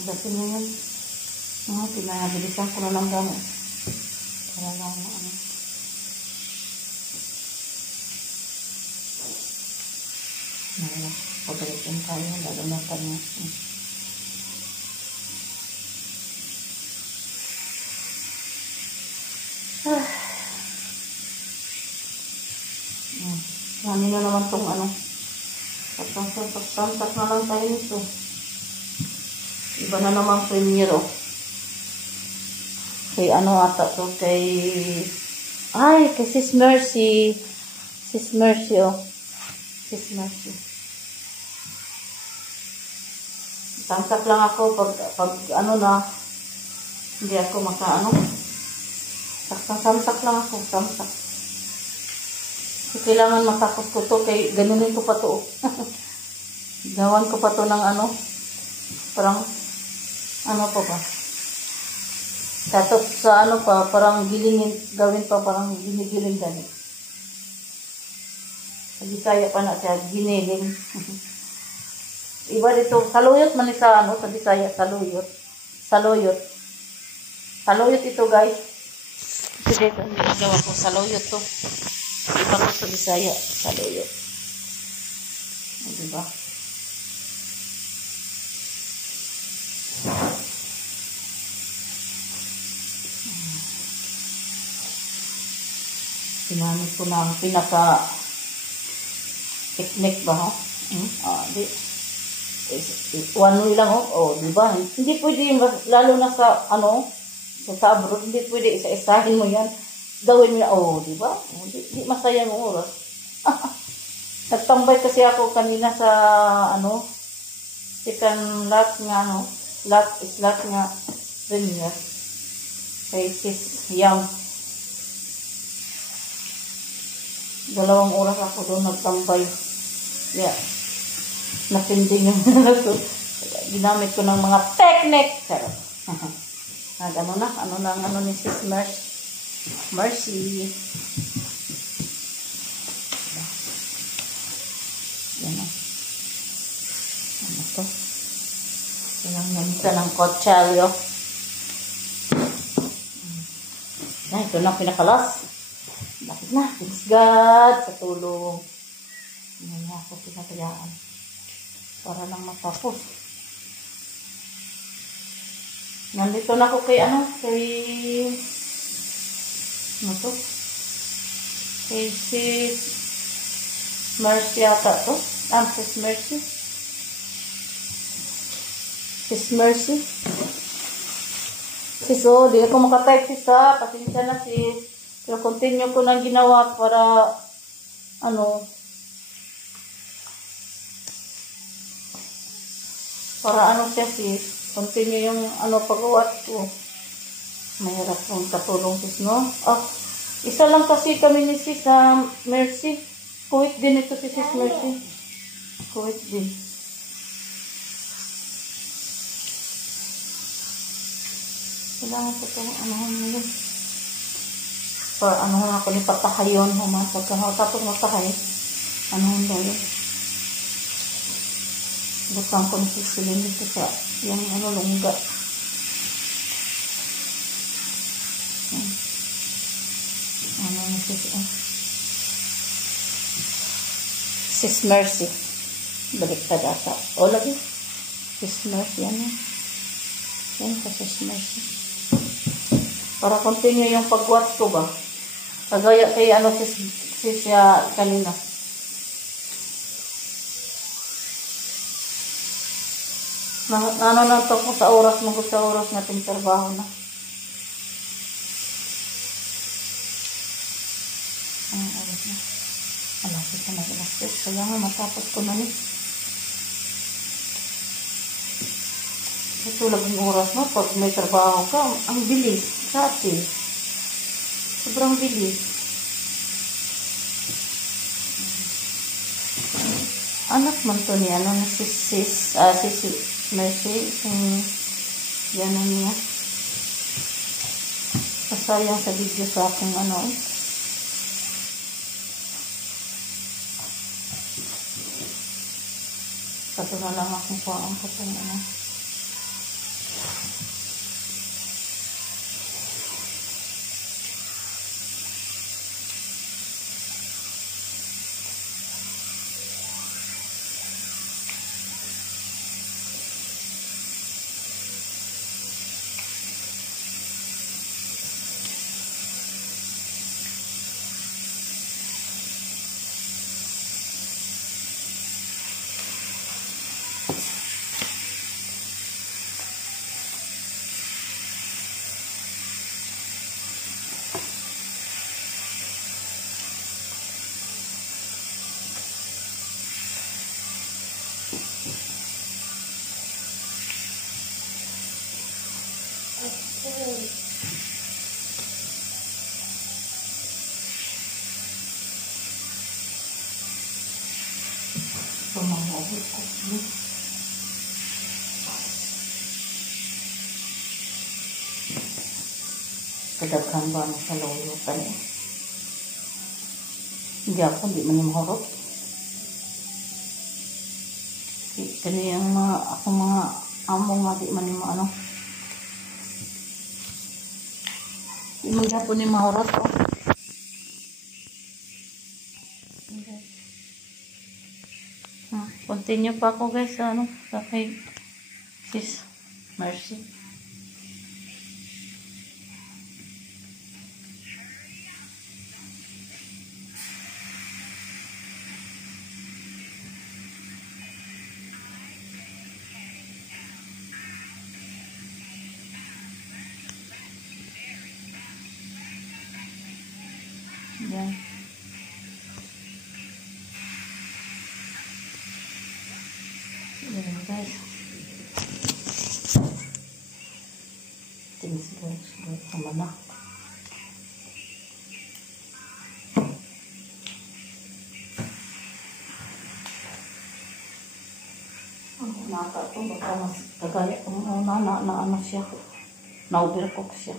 Pagdating mo yun. Pinabilisan ko na lang gamit. Para lang ano. Pagdating tayo, lalo na kanya. Marami na naman itong ano. Pagtansak na lang tayo nito. Iba na naman premiere, oh. Kay ano ata to, kay Sis Mercy. Sis Mercy, oh. Sis Mercy. Tansak lang ako pag ano na, hindi ako makaano. Samsak lang ako, samsak. So, kailangan matapos ko to, kay ganunin ko pa to. Gawan ko pa to ng ano, parang, ano pa ba? Tapos sa ano pa, parang gilingin, gawin pa, parang ginigiling gani. Sa Bisaya pa na siya, giniling. Iba dito, saluyot man sa ano, sa Bisaya, saluyot. Saluyot. Saluyot ito, guys. Sige, gawa ko, saluyot to. Iba ko sa Bisaya, saluyot. Diba? Sinamit ko na ang pinaka-technique ba, ho? Di. One way lang, ho? Oh, diba? Hindi pwede, lalo na sa, ano, sa abroad, hindi pwede isa-isahin mo yan. Gawin mo, oh, diba? Di masaya ng oras. Nagtambay kasi ako kanina sa, ano, second lot nga, ano, lot nga, premier. Kay Sis Young. 2 oras ako doon nagtambay. Yeah. Napinding yung ginamit ko ng mga technique. Ano ni Sis Mercy. Yan o. Ano to? Ilang ganito ng kotsyalyo. Ito na pinakalas. Bakit na? Thanks God sa tulong. Hindi niya ako pinatayaan. Para lang matapos. Nandito na ako kay ano? Kay Sis Mercy ata to. Sis Mercy. Sis Mercy. Sis, oh, di ako makatype sis ha. Pasensya na sis. Pero continue ko nang ginawa para ano, siya sis. Continue yung ano pagawa ko. Mahirap kong katulong sis, no? Isa lang kasi kami ni Sis Mercy. Kuwait din ito si Sis Mercy. Kuwait din. Kailangan ko itong anuhan nila. Para anuhan ako ni patahayon. Tapos matahay. Anuhan daw yun. Butang ko ni Sisilin dito sa yung ano lungga. Sis Mercy. Balik ka data. O lagi. Sis Mercy. Yan yan. Yan ka Sis Mercy. Para continue yung pag-watch ko ba. Kagaya kay ano sis kanina. Ano na to ko sa oras nating trabaho na. Anong oras na? Malapit na mag-alas. Kaya nga matapos ko na ni. Ito lang yung oras mo. Pag may trabaho ka, ang bilis sa atin. Sobrang bilis. Anak man to niya. Ano na sis Mercy. Yan na niya. Pasayang sa video sa aking ano eh. Kato na lang akong kuhaan ko itong ano. Pamangahit ko. Kadaghan ba na sa loyo ka niya? Hindi ako, hindi man yung mahurot. Kani ang mga, akong mga amo nga, di man yung ano. Di man gapon yung mahurot ko. Okay. Continue pa ako guys sa ano, sa kay Sis Mercy. Yan. Yan guys. Things guys. Tama na. Naka ito. Baka mas kagaya kung na ano siya. Na-overcook siya.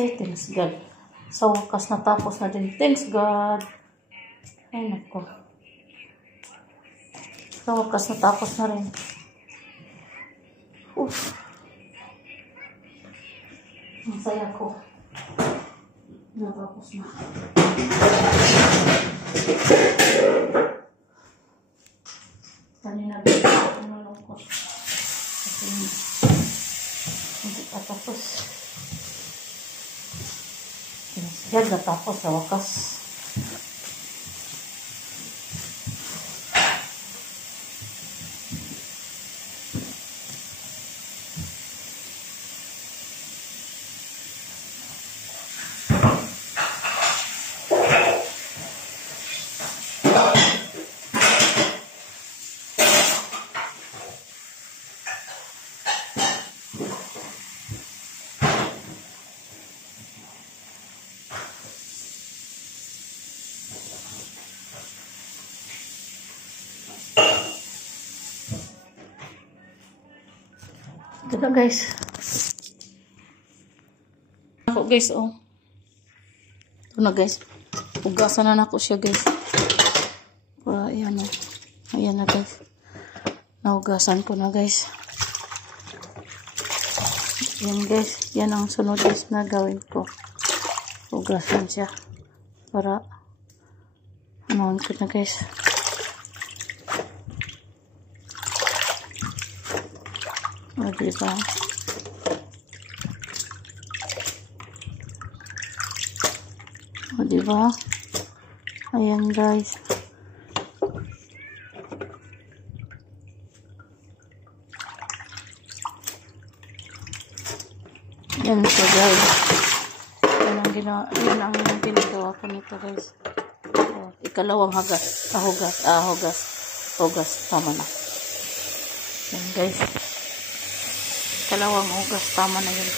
Ay, thanks God. Sa wakas natapos na din. Thanks God. Ay, nako. Sa wakas natapos na rin. Masaya ko. Natapos na. Kanina ako nalungkot. Kasi hindi pa tapos. Yan, natapos sa wakas. Ito na guys. Ako guys, oh. Ito na guys. Ugasan na ako siya guys. Para ayan oh. Ayan na guys. Naugasan ko na guys. Yan guys. Yan ang sunod guys na gawin ko. Ugasan siya. Para anoan ko na guys. O, diba? O, diba? Ayan, guys. Yan siya, guys. Yan ang ginagawa ko nito, guys. O, ikalawang hugas. Hugas. Tama na. Yan, guys. Kalawang hugas, tama na yun.